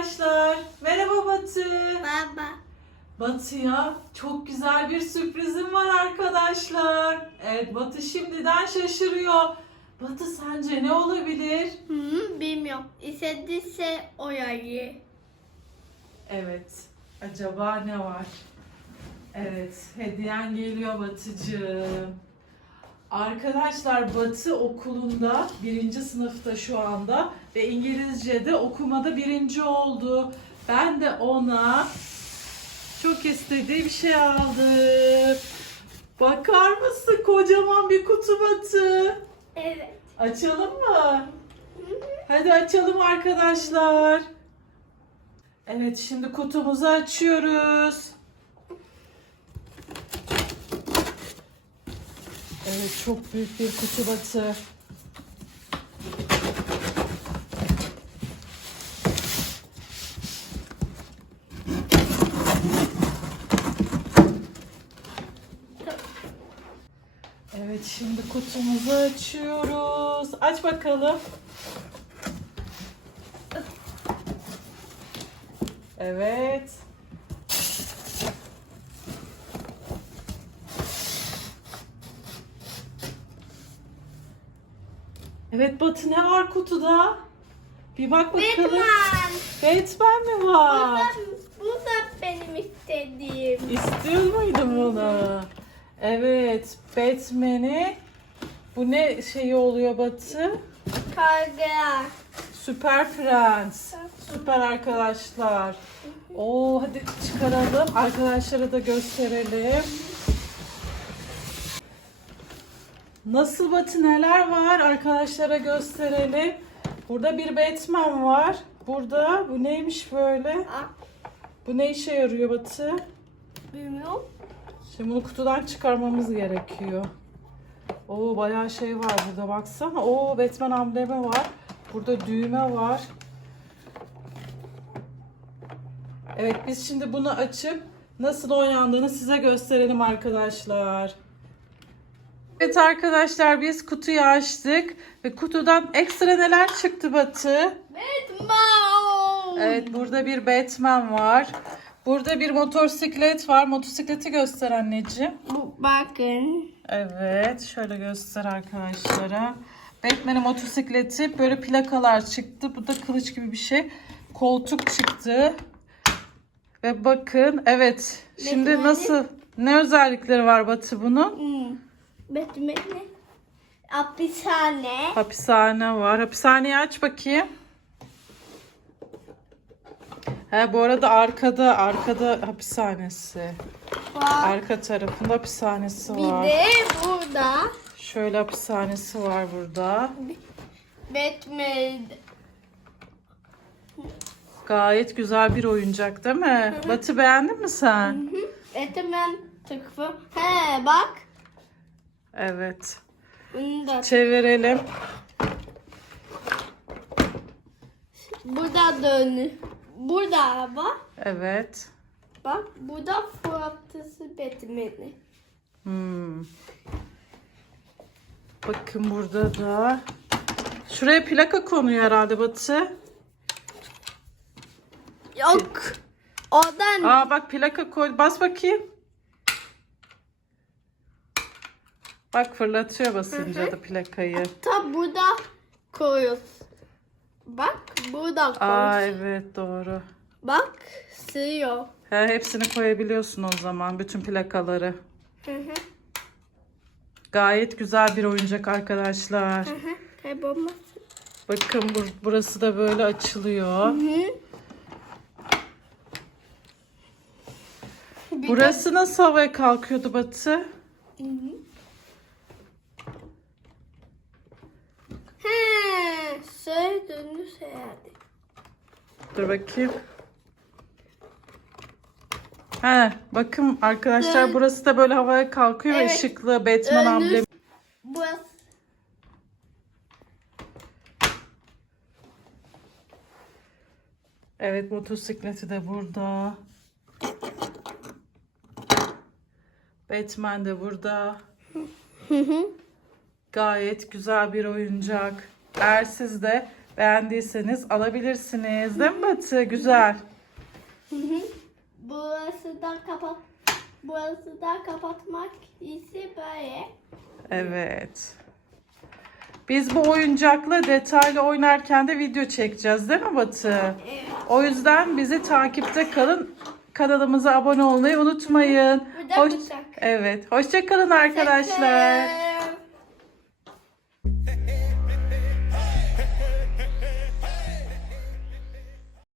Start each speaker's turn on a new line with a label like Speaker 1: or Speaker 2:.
Speaker 1: arkadaşlar. Merhaba Batı.
Speaker 2: Baba.
Speaker 1: Batı'ya çok güzel bir sürprizim var arkadaşlar. Evet Batı şimdiden şaşırıyor. Batı sence ne olabilir?
Speaker 2: Hı, bilmiyorum. İstediyse o yayı.
Speaker 1: Evet. Acaba ne var? Evet, hediyen geliyor Batıcığım. Arkadaşlar Batı okulunda birinci sınıfta şu anda ve İngilizce'de okumada birinci oldu. Ben de ona çok istediği bir şey aldım. Bakar mısın kocaman bir kutu Batı?
Speaker 2: Evet.
Speaker 1: Açalım mı? Hadi açalım arkadaşlar. Evet şimdi kutumuzu açıyoruz. Evet çok büyük bir kutu batı. Evet şimdi kutumuzu açıyoruz. Aç bakalım. Evet. Evet Batı ne var kutuda? Bir bak bakalım.
Speaker 2: Batman.
Speaker 1: Batman mi var?
Speaker 2: Bu da benim istediğim.
Speaker 1: İstiyor muydun bunu? Evet, Batman'i bu ne şeyi oluyor Batı?
Speaker 2: Karga.
Speaker 1: Süper Prens. Süper arkadaşlar. Oo hadi çıkaralım. Arkadaşlara da gösterelim. Nasıl Batı neler var? Arkadaşlara gösterelim. Burada bir Batman var. Burada bu neymiş böyle? Bu ne işe yarıyor Batı?
Speaker 2: bilmiyorum.
Speaker 1: Şimdi bunu kutudan çıkarmamız gerekiyor. Oo bayağı şey var burada baksana. Oo Batman amblemi var. Burada düğme var. Evet biz şimdi bunu açıp nasıl oynandığını size gösterelim arkadaşlar. Evet arkadaşlar biz kutuyu açtık ve kutudan ekstra neler çıktı Batı?
Speaker 2: Batman.
Speaker 1: Evet burada bir Batman var. Burada bir motosiklet var. Motosikleti göster anneciğim.
Speaker 2: Bu bakın.
Speaker 1: Evet, şöyle göster arkadaşlara. Batman'in motosikleti böyle plakalar çıktı. Bu da kılıç gibi bir şey. Koltuk çıktı. Ve bakın, evet. Şimdi
Speaker 2: Batman'in-
Speaker 1: nasıl ne özellikleri var Batı bunun?
Speaker 2: Hmm. Batman'e. Hapishane.
Speaker 1: Hapishane var. Hapishaneyi aç bakayım. He bu arada arkada arkada hapishanesi.
Speaker 2: Var.
Speaker 1: Arka tarafında hapishanesi
Speaker 2: Bir
Speaker 1: var.
Speaker 2: de burada
Speaker 1: Şöyle hapishanesi var burada.
Speaker 2: Batman.
Speaker 1: Gayet güzel bir oyuncak değil mi? Batı beğendin mi sen?
Speaker 2: Batman tıkfı. He bak.
Speaker 1: Evet.
Speaker 2: Bunu da.
Speaker 1: Çevirelim.
Speaker 2: Burada dön. Burada araba.
Speaker 1: Evet.
Speaker 2: Bak burada Fırat'ısı Batman'i.
Speaker 1: Hmm. Bakın burada da. Şuraya plaka konuyor herhalde Batı.
Speaker 2: Yok. Oradan
Speaker 1: Aa bak plaka koy. Bas bakayım. Bak fırlatıyor basınca da plakayı.
Speaker 2: ta burada koyuyoruz. Bak burada
Speaker 1: Aa
Speaker 2: koyuyoruz.
Speaker 1: evet doğru.
Speaker 2: Bak sığıyor.
Speaker 1: He, hepsini koyabiliyorsun o zaman bütün plakaları.
Speaker 2: Hı hı.
Speaker 1: Gayet güzel bir oyuncak arkadaşlar.
Speaker 2: Hı hı. Kaybolmaz.
Speaker 1: Bakın bur- burası da böyle açılıyor.
Speaker 2: Hı. Bir de-
Speaker 1: Burası nasıl havaya kalkıyordu Batı?
Speaker 2: Hı hı. Şöyle dönüş herhalde.
Speaker 1: Dur bakayım. He, bakın arkadaşlar
Speaker 2: Dön.
Speaker 1: burası da böyle havaya kalkıyor ve
Speaker 2: Evet.
Speaker 1: ışıklı Batman amblemi.
Speaker 2: Burası.
Speaker 1: Evet motosikleti de burada. Batman de burada. Gayet güzel bir oyuncak. Eğer siz de Beğendiyseniz alabilirsiniz. Değil mi Batı? Güzel.
Speaker 2: Burası da kapat. Burası da kapatmak ise böyle.
Speaker 1: Evet. Biz bu oyuncakla detaylı oynarken de video çekeceğiz değil mi Batı?
Speaker 2: Evet.
Speaker 1: O yüzden bizi takipte kalın. Kanalımıza abone olmayı unutmayın. Hoş-. Evet. Hoşça kalın arkadaşlar.